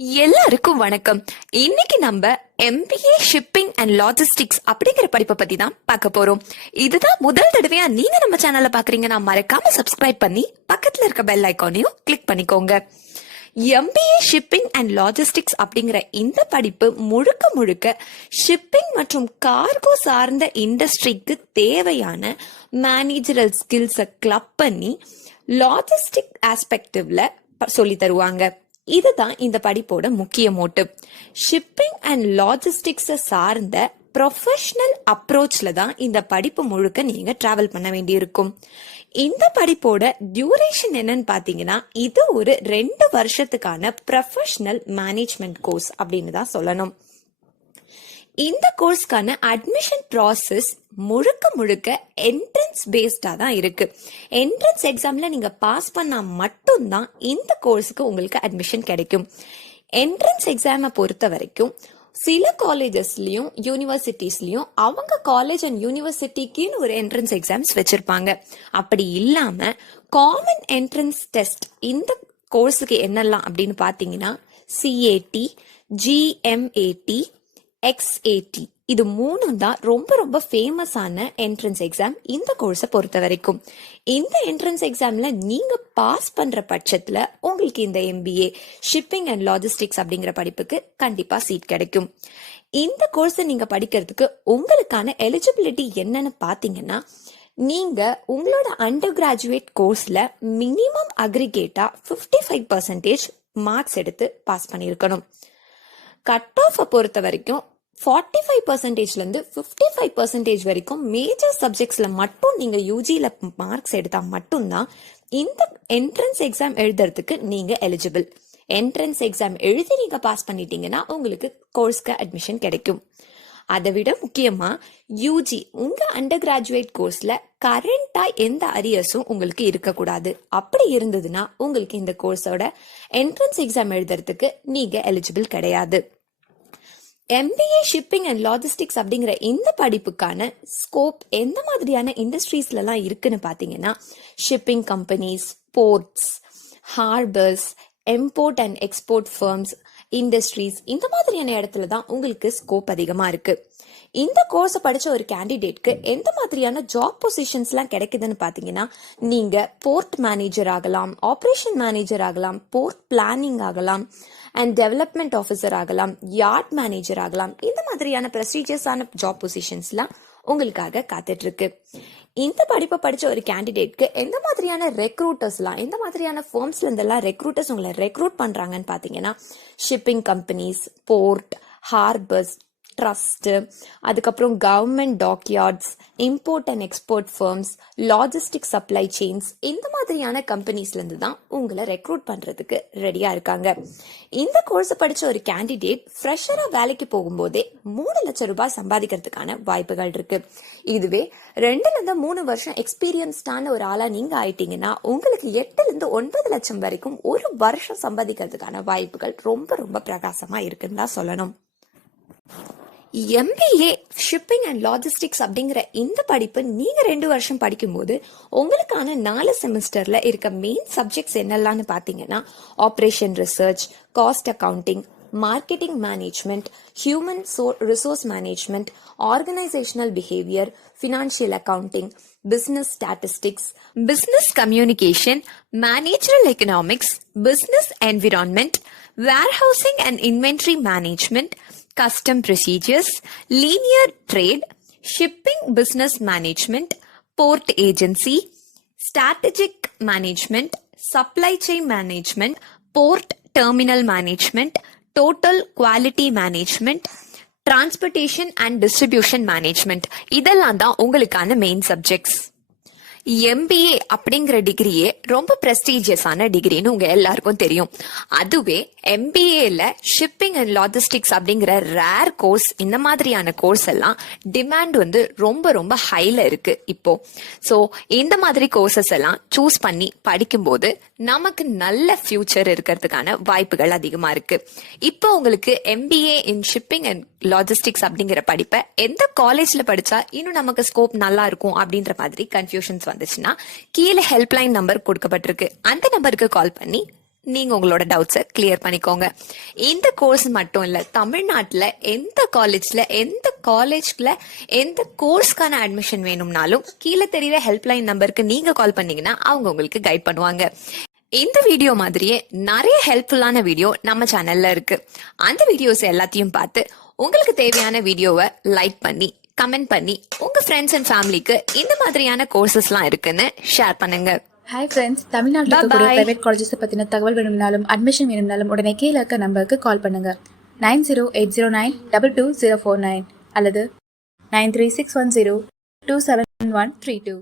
எல்லாருக்கும் வணக்கம். இன்னைக்கு நம்ம MBA ஷிப்பிங் அண்ட் லாஜிஸ்டிக்ஸ் அப்படிங்கிற படிப்பை பத்தி தான் பார்க்க போறோம். இதுதான் முதல் தடவையா நீங்க நம்ம சேனல்ல பாக்குறீங்கன்னா மறக்காம சப்ஸ்கிரைப் பண்ணி பக்கத்துல இருக்க பெல் ஐக்கானையும் கிளிக் பண்ணிக்கோங்க. MBA ஷிப்பிங் அண்ட் லாஜிஸ்டிக்ஸ் அப்படிங்கிற இந்த படிப்பு முழுக்க முழுக்க ஷிப்பிங் மற்றும் கார்கோ சார்ந்த இண்டஸ்ட்ரிக்கு தேவையான மேனேஜரல் ஸ்கில்ஸை கிளப் பண்ணி லாஜிஸ்டிக் ஆஸ்பெக்டிவ்ல சொல்லி தருவாங்க. இதுதான் இந்த படிப்போட முக்கிய மோட்டிவ். ஷிப்பிங் அண்ட் லாஜிஸ்டிக்ஸ் சார்ந்த ப்ரொஃபஷனல் அப்ரோச்ல தான் இந்த படிப்பு முழுக்க நீங்க டிராவல் பண்ண வேண்டியிருக்கும். இந்த படிப்போட டியூரேஷன் என்னன்னு பாத்தீங்கன்னா, இது ஒரு 2 வருஷத்துக்கான ப்ரொஃபஷனல் மேனேஜ்மெண்ட் கோர்ஸ் அப்படின்னு தான் சொல்லணும். இந்த கோர்ஸ்க்கான அட்மிஷன் ப்ராசஸ் முழுக்க முழுக்க என்ட்ரன்ஸ் பேஸ்டா தான் இருக்கு. என்ட்ரன்ஸ் எக்ஸாம்ல நீங்க பாஸ் பண்ணா மட்டும்தான் இந்த கோர்ஸுக்கு உங்களுக்கு அட்மிஷன் கிடைக்கும். என்ட்ரன்ஸ் எக்ஸாமை பொறுத்த வரைக்கும் சில காலேஜஸ்லயும் யூனிவர்சிட்டிஸ்லயும் அவங்க காலேஜ் அண்ட் யூனிவர்சிட்டிக்குன்னு ஒரு என்ட்ரன்ஸ் எக்ஸாம்ஸ் வச்சிருப்பாங்க. அப்படி இல்லாம காமன் என்ட்ரன்ஸ் டெஸ்ட் இந்த கோர்ஸுக்கு என்னெல்லாம் அப்படின்னு பாத்தீங்கன்னா, CAT, GMAT, XAT இது 3 தான் ரொம்ப ரொம்ப ஃபேமஸான என்ட்ரன்ஸ் எக்ஸாம் இந்த கோர்ஸை பொறுத்த வரைக்கும். இந்த என்ட்ரன்ஸ் எக்ஸாம்ல நீங்க பாஸ் பண்ற பட்சத்துல உங்களுக்கு இந்த MBA ஷிப்பிங் அண்ட் லாஜிஸ்டிக்ஸ் அப்படிங்கிற படிப்புக்கு கண்டிப்பா சீட் கிடைக்கும். இந்த கோர்ஸை நீங்க படிக்கிறதுக்கு உங்களுக்கான எலிஜிபிலிட்டி என்னன்னு பாத்தீங்கன்னா, நீங்க உங்களோட அண்டர் கிராஜுவேட் கோர்ஸ்ல மினிமம் அக்ரிகேட்டா 55% மார்க்ஸ் எடுத்து பாஸ் பண்ணிருக்கணும். கட் ஆஃப் பொறுத்த வரைக்கும் 45%ல இருந்து 55% வரைக்கும் மேஜர் சப்ஜெக்ட்ஸ்ல மட்டும் நீங்க யூஜில மார்க்ஸ் எடுத்தா மட்டும்தான் இந்த என்ட்ரன்ஸ் எக்ஸாம் எழுதுறதுக்கு நீங்க எலிஜிபிள். என்ட்ரன்ஸ் எக்ஸாம் எழுதி நீங்க பாஸ் பண்ணிட்டீங்கன்னா உங்களுக்கு கோர்ஸ்க்கு அட்மிஷன் கிடைக்கும். அதை விட முக்கியமா யூஜி உங்க அண்டர் கிராஜுவேட் கோர்ஸ்ல கரண்டா எந்த அரியர்ஸும் உங்களுக்கு இருக்கக்கூடாது. அப்படி இருந்ததுன்னா உங்களுக்கு இந்த கோர்ஸோட என்ட்ரன்ஸ் எக்ஸாம் எழுதுறதுக்கு நீங்க எலிஜிபிள் கிடையாது. MBA ஷிப்பிங் அண்ட் லாஜிஸ்டிக்ஸ் அப்படிங்கிற இந்த படிப்புக்கான ஸ்கோப் எந்த மாதிரியான இண்டஸ்ட்ரீஸ்ல எல்லாம் இருக்குன்னு பாத்தீங்கன்னா, shipping companies, ports, harbours, import and export firms, industries இந்த மாதிரியான இடத்துல தான் உங்களுக்கு ஸ்கோப் அதிகமா இருக்கு. இந்த கோர்ஸை படிச்ச ஒரு கேண்டிடேட்க்கு எந்த மாதிரியான ஜாப் பொசிஷன்ஸ் எல்லாம் கிடைக்குதுன்னு பாத்தீங்கன்னா, நீங்க போர்ட் மேனேஜர் ஆகலாம், ஆபரேஷன் மேனேஜர் ஆகலாம், போர்ட் பிளானிங் ஆகலாம், அண்ட் டெவலப்மெண்ட் ஆஃபீஸர் ஆகலாம், யார்ட் மேனேஜர் ஆகலாம். இந்த மாதிரியான ப்ரெஸ்டீஜியஸான ஜாப் பொசிஷன்ஸ்லாம் உங்களுக்காக காத்துட்டு இருக்கு. இந்த படிப்பை படிச்ச ஒரு கேண்டிடேட்க்கு எந்த மாதிரியான ரெக்ரூட்டர்ஸ்லாம், எந்த மாதிரியான ஃபர்ம்ஸ்ல இருந்தெல்லாம் ரெக்ரூட்டர்ஸ் உங்களை ரெக்ரூட் பண்றாங்கன்னு பாத்தீங்கன்னா, shipping companies, port, harbours, trust, அதுக்கப்புறம் government dockyards, import and export firms, logistic supply chains இந்த மாதிரியான கம்பெனிஸ்ல இருந்து தான் உங்களை ரெக்ரூட் பண்றதுக்கு ரெடியா இருக்காங்க. இந்த கோர்ஸ் படிச்ச ஒரு கேண்டிடேட் ஃப்ரெஷரா வேலைக்கு போகும்போதே 3 லட்சம் ரூபாய் சம்பாதிக்கிறதுக்கான வாய்ப்புகள் இருக்கு. இதுவே 2ல இருந்து 3 வருஷம் எக்ஸ்பீரியன்ஸ்டான ஒரு ஆளா நீங்க ஆயிட்டீங்கன்னா உங்களுக்கு 8ல இருந்து 9 லட்சம் வரைக்கும் ஒரு வருஷம் சம்பாதிக்கிறதுக்கான வாய்ப்புகள் ரொம்ப ரொம்ப பிரகாசமா இருக்குன்னு தான் சொல்லணும். MBA ஷிப்பிங் அண்ட் லாஜிஸ்டிக்ஸ் அப்படிங்கிற இந்த படிப்பு நீங்க 2 வருஷம் படிக்கும்போது உங்களுக்கான 4 செமஸ்டர்ல இருக்க மெயின் சப்ஜெக்ட்ஸ் என்னெல்லாம்னு பாத்தீங்கன்னா, operation research, cost accounting, marketing management, human resource management, organisational behaviour, financial accounting, business statistics, business communication, managerial economics, business environment, warehousing and inventory management, custom procedures, linear trade, shipping business management, port agency, strategic management, supply chain management, port terminal management, total quality management, transportation and distribution management இதெல்லாம் தான் உங்களுக்கான main subjects. MBA அப்படிங்கிற டிகிரியே ரொம்ப பிரஸ்டீஜியஸான டிகிரின்னு உங்க எல்லாருக்கும் தெரியும். அதுவே MBAல shipping and logistics அப்படிங்கிற ரேர் கோர்ஸ், இந்த மாதிரியான கோர்ஸ் எல்லாம் டிமாண்ட் ரொம்ப ரொம்ப ஹைல இருக்கு இப்போ. ஸோ இந்த மாதிரி கோர்சஸ் எல்லாம் சூஸ் பண்ணி படிக்கும்போது நமக்கு நல்ல ஃபியூச்சர் இருக்கிறதுக்கான வாய்ப்புகள் அதிகமா இருக்கு. இப்போ உங்களுக்கு MBA in shipping and logistics அப்படிங்கிற படிப்பை எந்த காலேஜ்ல படிச்சா இன்னும் நமக்கு ஸ்கோப் நல்லா இருக்கும் அப்படின்ற மாதிரி கன்ஃபியூஷன்ஸ் வந்துச்சுன்னா கீழே ஹெல்ப்லைன் நம்பர் கொடுக்கப்பட்டிருக்கு. அந்த நம்பருக்கு கால் பண்ணி நீங்க உங்களோட டவுட்ஸை கிளியர் பண்ணிக்கோங்க. இந்த கோர்ஸ் மட்டும் இல்ல, தமிழ்நாட்டுல எந்த காலேஜ்ல எந்த கோர்ஸ்க்கான அட்மிஷன் வேணும்னாலும் கீழே தெரியுற ஹெல்ப்லைன் நம்பருக்கு நீங்க கால் பண்ணீங்கன்னா அவங்க உங்களுக்கு கைட் பண்ணுவாங்க. இந்த வீடியோ மாதிரியே நிறைய ஹெல்ப்ஃபுல்லான வீடியோ நம்ம சேனல்ல இருக்கு. அந்த வீடியோஸ் எல்லாத்தையும் பார்த்து உங்களுக்கு தேவையான வீடியோவை லைக் பண்ணி கமெண்ட் பண்ணி உங்க ஃப்ரெண்ட்ஸ் அண்ட் ஃபேமிலிக்கு இந்த மாதிரியான கோர்சஸ்லாம் இருக்குன்னு ஷேர் பண்ணுங்க. ஹாய் ஃப்ரெண்ட்ஸ், தமிழ்நாட்டில் இருக்கக்கூடிய பிரைவேட் காலேஜஸை பற்றின தகவல் வேணும்னாலும் அட்மிஷன் வேணும்னாலும் உடனே கீழே இருக்க நம்பருக்கு கால் பண்ணுங்க. 9080922049 அல்லது 9361027132.